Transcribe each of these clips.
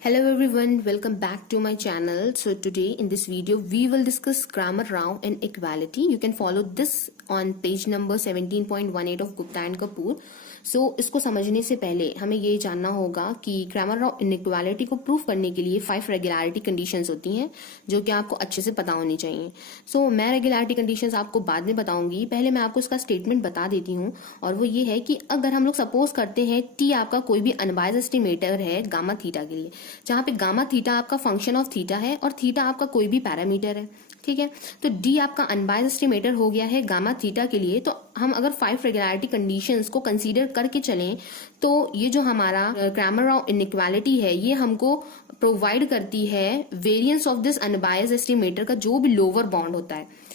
Hello everyone, welcome back to my channel. So today in this video we will discuss grammar round and equality. You can follow this on page number 17.18 of Gupta and Kapoor. So इसको समझने से पहले हमें ये जानना होगा कि grammar of inequality को प्रूव करने के लिए 5 रेगुलरिटी कंडीशंस होती हैं जो कि आपको अच्छे से पता होनी चाहिए. सो मैं रेगुलरिटी कंडीशंस आपको बाद में बताऊंगी. पहले मैं आपको इसका स्टेटमेंट बता देती हूँ और वो ये है कि अगर हम लोग सपोज करते हैं टी आपका कोई भी अनबायस्ड एस्टिमेटर है गामा थीटा के लिए, जहां पे गामा थीटा आपका फंक्शन ऑफ थीटा है और थीटा आपका कोई भी पैरामीटर है. ठीक है, तो डी आपका अनबायस्ड एस्टिमेटर हो गया है गामा थीटा के लिए. तो हम अगर 5 रेगुलरिटी कंडीशंस को कंसीडर करके चलें तो ये जो हमारा ग्रामर ऑफ इनइक्वालिटी है ये हमको प्रोवाइड करती है variance of this unbiased estimator का जो भी लोअर बाउंड होता है.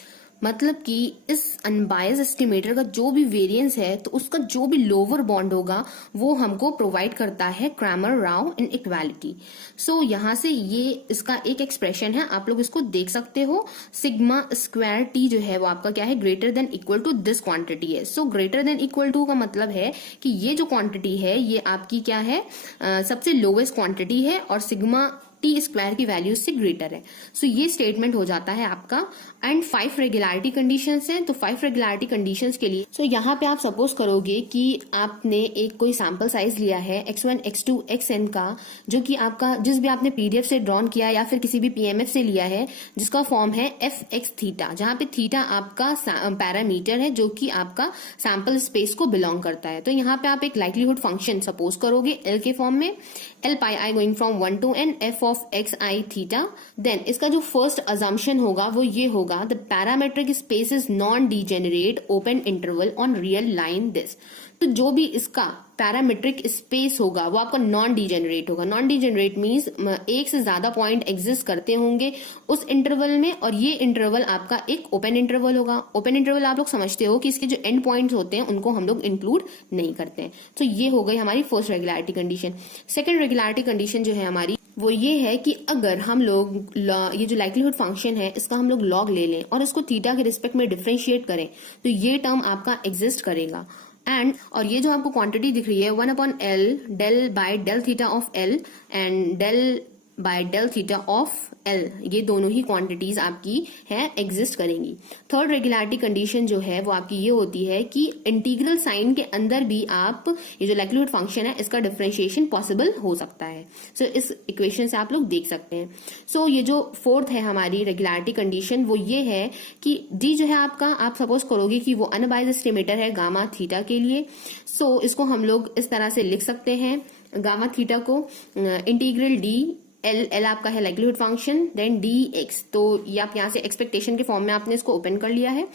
मतलब कि इस अनबायस्ड एस्टिमेटर का जो भी वेरिएंस है तो उसका जो भी लोअर बाउंड होगा वो हमको प्रोवाइड करता है ग्रामर राव इनइक्वालिटी. सो यहां से ये इसका एक एक्सप्रेशन है, आप लोग इसको देख सकते हो. सिग्मा स्क्वायर टी जो है वो आपका क्या है, greater than equal to this quantity है. So greater than equal to का मतलब है कि ये जो क्वांटिटी है ये आपकी क्या है, सबसे लोवेस्ट क्वांटिटी है और सिग्मा टी स्क्वायर की वैल्यू से ग्रेटर है. सो ये स्टेटमेंट हो जाता है आपका. एंड 5 रेगुलरिटी कंडीशंस हैं, तो 5 रेगुलरिटी कंडीशंस के लिए सो यहाँ पे आप सपोज करोगे कि आपने एक कोई सैंपल साइज लिया है x1 x2 xn का, जो कि आपका जिस भी आपने पीडीएफ से ड्रॉन किया या फिर किसी भी पीएमएफ से लिया है, जिसका फॉर्म है एफ एक्स थीटा, जहां पे थीटा आपका पैरामीटर है जो कि आपका सैंपल स्पेस को बिलोंग करता है. तो यहाँ पे आप एक लाइक्लीहुड फंक्शन सपोज करोगे एल के फॉर्म में, L pi I going from 1 to n f of x I theta. Then इसका जो फर्स्ट अजम्पशन होगा वो ये होगा, the parametric space is non degenerate open interval on real line this. तो जो भी इसका पैरामेट्रिक स्पेस होगा वो आपका नॉन डीजेनरेट होगा. नॉन डीजेनरेट मीन्स एक से ज्यादा पॉइंट एग्जिस्ट करते होंगे उस इंटरवल में और ये इंटरवल आपका एक ओपन इंटरवल होगा. ओपन इंटरवल आप लोग समझते हो कि इसके जो एंड पॉइंट्स होते हैं उनको हम लोग इंक्लूड नहीं करते हैं. तो ये हो गई हमारी first regularity condition. Second regularity condition जो है हमारी वो ये है कि अगर हम लोग ये जो लाइक्लीहुड फंक्शन है इसका हम लोग लॉग ले लें और इसको थीटा के रिस्पेक्ट में डिफरेंशिएट करें तो ये टर्म आपका एग्जिस्ट करेगा. एंड और ये जो आपको क्वांटिटी दिख रही है 1/L del by del theta of L and del by del theta of L, ये दोनों ही क्वांटिटीज आपकी है एग्जिस्ट करेंगी. थर्ड रेगुलरिटी कंडीशन जो है वो आपकी ये होती है कि इंटीग्रल साइन के अंदर भी आप ये जो लाइक्लीहुड फंक्शन है इसका डिफरेंशिएशन पॉसिबल हो सकता है. सो इस इक्वेशन से आप लोग देख सकते हैं. सो ये जो फोर्थ है हमारी रेगुलरिटी कंडीशन वो ये है कि डी जो है आपका, आप सपोज करोगे कि वो अनबायस्ड एस्टिमेटर है गामा थीटा के लिए. सो इसको हम लोग इस तरह से लिख सकते हैं, गामा थीटा को इंटीग्रल डी एल आपका है likelihood function, then d x. तो ये आप यहाँ से एक्सपेक्टेशन के फॉर्म में आपने इसको ओपन कर लिया है.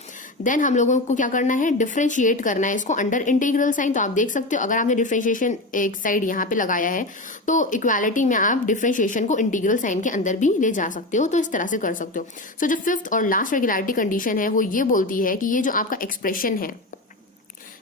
देन हम लोगों को क्या करना है, डिफरेंशिएट करना है इसको अंडर इंटीग्रल साइन. तो आप देख सकते हो अगर आपने डिफरेंशिएशन एक साइड यहाँ पे लगाया है तो इक्वालिटी में आप डिफरेंशिएशन को इंटीग्रल साइन के अंदर भी ले जा सकते हो. तो इस तरह से कर सकते हो. सो जो फिफ्थ और लास्ट रेगुलरिटी कंडीशन है वो ये बोलती है कि ये जो आपका एक्सप्रेशन है,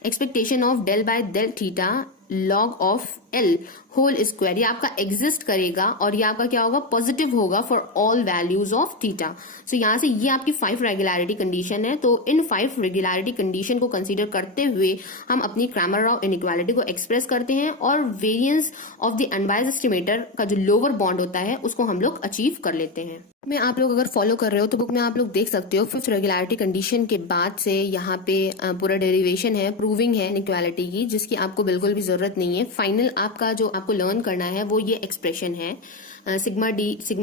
expectation of del by del theta log of L whole square, ये आपका एग्जिस्ट करेगा और ये आपका क्या होगा, पॉजिटिव होगा for all values of theta. So यहाँ से ये आपकी 5 रेगुलरिटी कंडीशन है. तो इन 5 रेगुलरिटी कंडीशन को कंसीडर करते हुए हम अपनी ग्रामर ऑफ इनइक्वालिटी को एक्सप्रेस करते हैं और variance of the unbiased estimator का जो लोअर बाउंड होता है उसको हम लोग अचीव कर लेते हैं. में आप लोग अगर फॉलो कर रहे हो तो बुक में आप लोग देख सकते हो 5th रेगुलरिटी कंडीशन के बाद से यहाँ पे पूरा डेरिवेशन है, प्रूविंग है इनइक्वालिटी की, जिसकी आपको बिल्कुल भी जरूरत नहीं है. फाइनल आपका जो आपको लर्न करना है वो ये एक्सप्रेशन है सिग्मा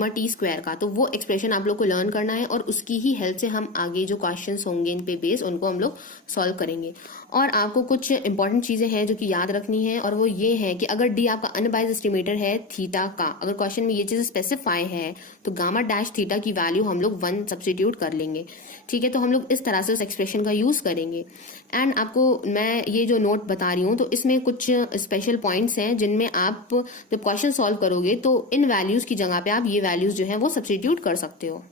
टी स्क्वायर का. तो वो एक्सप्रेशन आप लोग को लर्न करना है और उसकी ही हेल्प से हम आगे जो क्वेश्चंस होंगे इन पे बेस उनको हम लोग सॉल्व करेंगे. और आपको कुछ इंपॉर्टेंट चीजें हैं जो कि याद रखनी है और वो ये है कि अगर डी आपका अनबायस्ड एस्टिमेटर है थीटा का, अगर क्वेश्चन में ये चीज स्पेसिफाई है तो गामा डैश थीटा की वैल्यू हम लोग 1 सब्स्टिट्यूट कर लेंगे. ठीक है, तो हम लोग इस तरह से उस एक्सप्रेशन का यूज करेंगे. एंड आपको मैं ये जो नोट बता रही हूँ तो इसमें कुछ स्पेशल पॉइंट्स हैं जिनमें आप जब क्वेश्चन सॉल्व करोगे तो इन वैल्यूज की जगह पे आप ये वैल्यूज जो है वो सब्स्टिट्यूट कर सकते हो.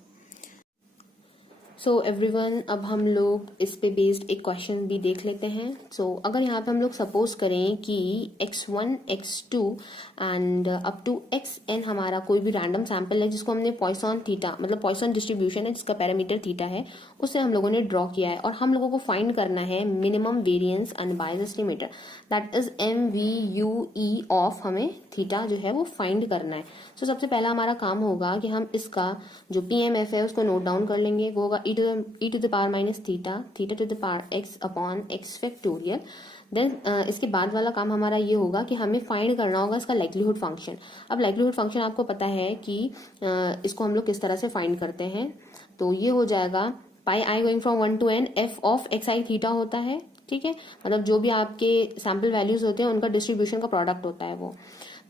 सो एवरीवन, अब हम लोग इस पे बेस्ड एक क्वेश्चन भी देख लेते हैं. सो अगर यहाँ पे हम लोग सपोज करें कि x1 x2 and up to xn हमारा कोई भी रैंडम सैंपल है जिसको हमने पॉइसन थीटा, मतलब पॉइसन डिस्ट्रीब्यूशन है जिसका पैरामीटर थीटा है, उसे हम लोगों ने ड्रॉ किया है और हम लोगों को फाइंड करना है minimum variance unbiased estimator, that is MVUE of हमें थीटा जो है वो फाइंड करना है. सो सबसे पहला हमारा काम होगा कि हम इसका जो PMF है उसको नोट डाउन कर लेंगे. वो होगा e to the power minus theta, theta to the power x upon x factorial. Then इसके बाद वाला काम हमारा ये होगा कि हमें फाइंड करना होगा इसका लाइक्लीहुड फंक्शन. अब लाइक्लीहुड फंक्शन आपको पता है कि इसको हम लोग किस तरह से फाइंड करते हैं. तो ये हो जाएगा pi I going from 1 to n f of x I theta होता है. ठीक है, मतलब जो भी आपके सैम्पल वैल्यूज होते हैं उनका डिस्ट्रीब्यूशन का प्रोडक्ट होता है वो.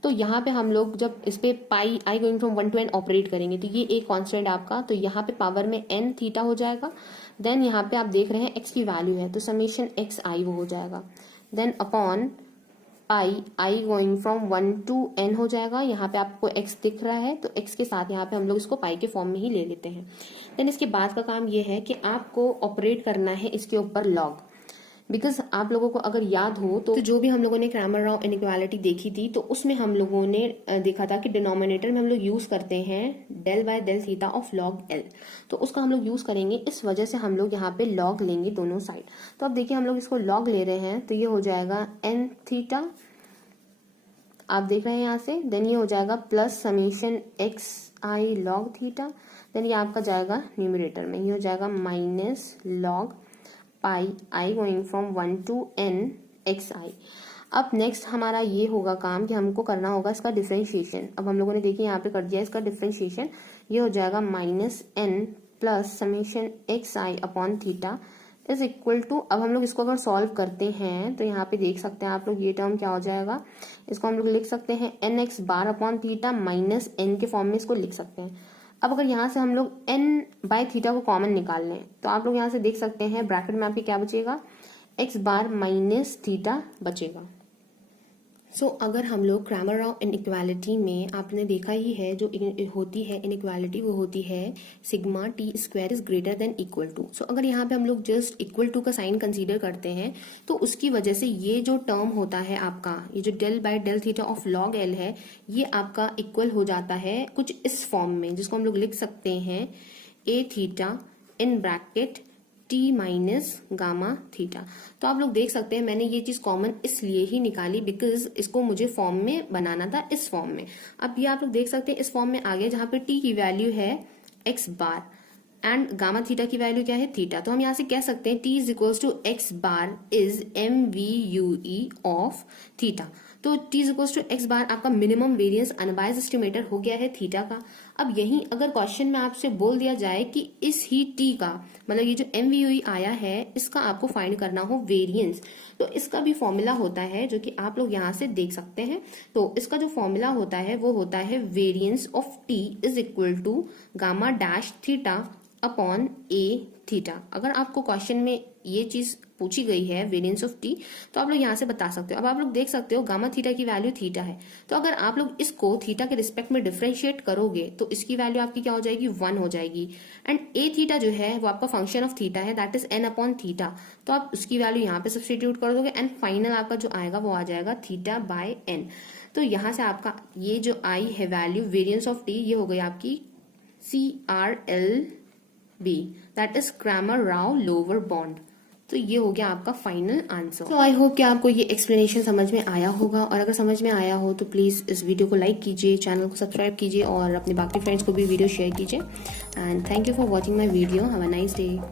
तो यहाँ पे हम लोग जब इस पे pi I going from 1 to n operate करेंगे तो ये एक कांस्टेंट आपका, तो यहाँ पे पावर में n थीटा हो जाएगा. देन यहाँ पे आप देख रहे हैं x की वैल्यू है तो समेशन x आई वो हो जाएगा. Then upon pi I going from 1 to n हो जाएगा. यहाँ पे आपको x दिख रहा है तो x के साथ यहाँ पे हम लोग इसको पाई के फॉर्म में ही ले लेते हैं. देन इसके बाद का काम ये है कि आपको ऑपरेट करना है इसके ऊपर लॉग. बिकॉज आप लोगों को अगर याद हो तो जो भी हम लोगों ने क्रैमर राव इनइक्वालिटी देखी थी तो उसमें हम लोगों ने देखा था कि डिनोमिनेटर में हम लोग यूज करते हैं del by del theta of log L. तो उसका हम लोग यूज करेंगे, इस वजह से हम लोग यहाँ पे लॉग लेंगे दोनों साइड. तो अब देखिए हम लोग इसको लॉग ले रहे हैं तो ये हो जाएगा एन थीटा, आप देख रहे हैं यहाँ से. देन ये हो जाएगा plus summation x I log theta. Then ये आपका जाएगा न्यूमरेटर में, ये हो जाएगा minus log pi I going from 1 to n X I. अब नेक्स्ट हमारा ये होगा काम कि हमको करना होगा इसका डिफरेंशिएशन. अब हम लोगों ने देखिए यहाँ पे कर दिया इसका डिफरेंशिएशन. ये हो जाएगा minus n plus summation x i upon theta is equal to, अब हम लोग इसको अगर सॉल्व करते हैं तो यहाँ पे देख सकते हैं आप लोग ये टर्म क्या हो जाएगा. इसको हम लोग लिख सकते हैं nx bar upon theta minus n के फॉर्म में इसको लिख सकते हैं. अब अगर यहाँ से हम लोग n बाय थीटा को कॉमन निकाल लें तो आप लोग यहाँ से देख सकते हैं ब्रैकेट में आपके क्या बचेगा, x बार माइनस थीटा बचेगा. सो अगर हम लोग क्रैमर राव इनइक्वालिटी में आपने देखा ही है जो होती है इनइक्वालिटी वो होती है sigma T square is greater than equal to. So अगर यहाँ पे हम लोग जस्ट इक्वल टू का साइन कंसीडर करते हैं तो उसकी वजह से ये जो टर्म होता है आपका, ये जो del by del theta of log L है, ये आपका इक्वल हो जाता है कुछ इस फॉर्म में जिसको हम लोग लिख सकते हैं A theta in bracket T minus gamma theta. तो आप लोग देख सकते हैं मैंने ये चीज कॉमन इसलिए ही निकाली बिकॉज इसको मुझे फॉर्म में बनाना था इस फॉर्म में. अब ये आप लोग देख सकते हैं इस फॉर्म में आ गया जहां पे टी की वैल्यू है x bar and gamma theta की वैल्यू क्या है थीटा. तो हम यहाँ से कह सकते हैं T is equals to X bar is MVUE of theta. तो T is equals to X bar आपका मिनिमम वेरिएंस अनबायस्ड एस्टिमेटर हो गया है थीटा का. अब यही अगर क्वेश्चन में आपसे बोल दिया जाए कि इस ही टी का, मतलब ये जो MVUE आया है इसका आपको फाइंड करना हो वेरिएंस, तो इसका भी फॉर्मूला होता है जो कि आप लोग यहाँ से देख सकते हैं. तो इसका जो फॉर्मूला होता है वो होता है variance of T is equal to gamma dash theta upon a theta. अगर आपको क्वेश्चन में ये चीज पूछी गई है वेरिएंस ऑफ टी तो आप लोग यहाँ से बता सकते हो. अब आप लोग देख सकते हो गामा थीटा की वैल्यू थीटा है, तो अगर आप लोग इसको थीटा के रिस्पेक्ट में डिफरेंशिएट करोगे तो इसकी वैल्यू आपकी क्या हो जाएगी 1 हो जाएगी. एंड ए थीटा जो है वो आपका फंक्शन ऑफ थीटा है, that is n upon theta. तो आप उसकी वैल्यू यहाँ पे सब्स्टिट्यूट कर दोगे एंड फाइनल आपका जो आएगा वो आ जाएगा थीटा बाय n. तो यहाँ से आपका ये जो आई है वैल्यू वेरिएंस ऑफ टी, ये हो गई आपकी CRLB, that is Cramer Rao lower bond. तो ये हो गया आपका फाइनल आंसर. तो आई होप कि आपको ये एक्सप्लेनेशन समझ में आया होगा, और अगर समझ में आया हो तो प्लीज इस वीडियो को लाइक कीजिए, चैनल को सब्सक्राइब कीजिए और अपने बाकी फ्रेंड्स को भी वीडियो शेयर कीजिए. And thank you for watching my video. Have a nice day.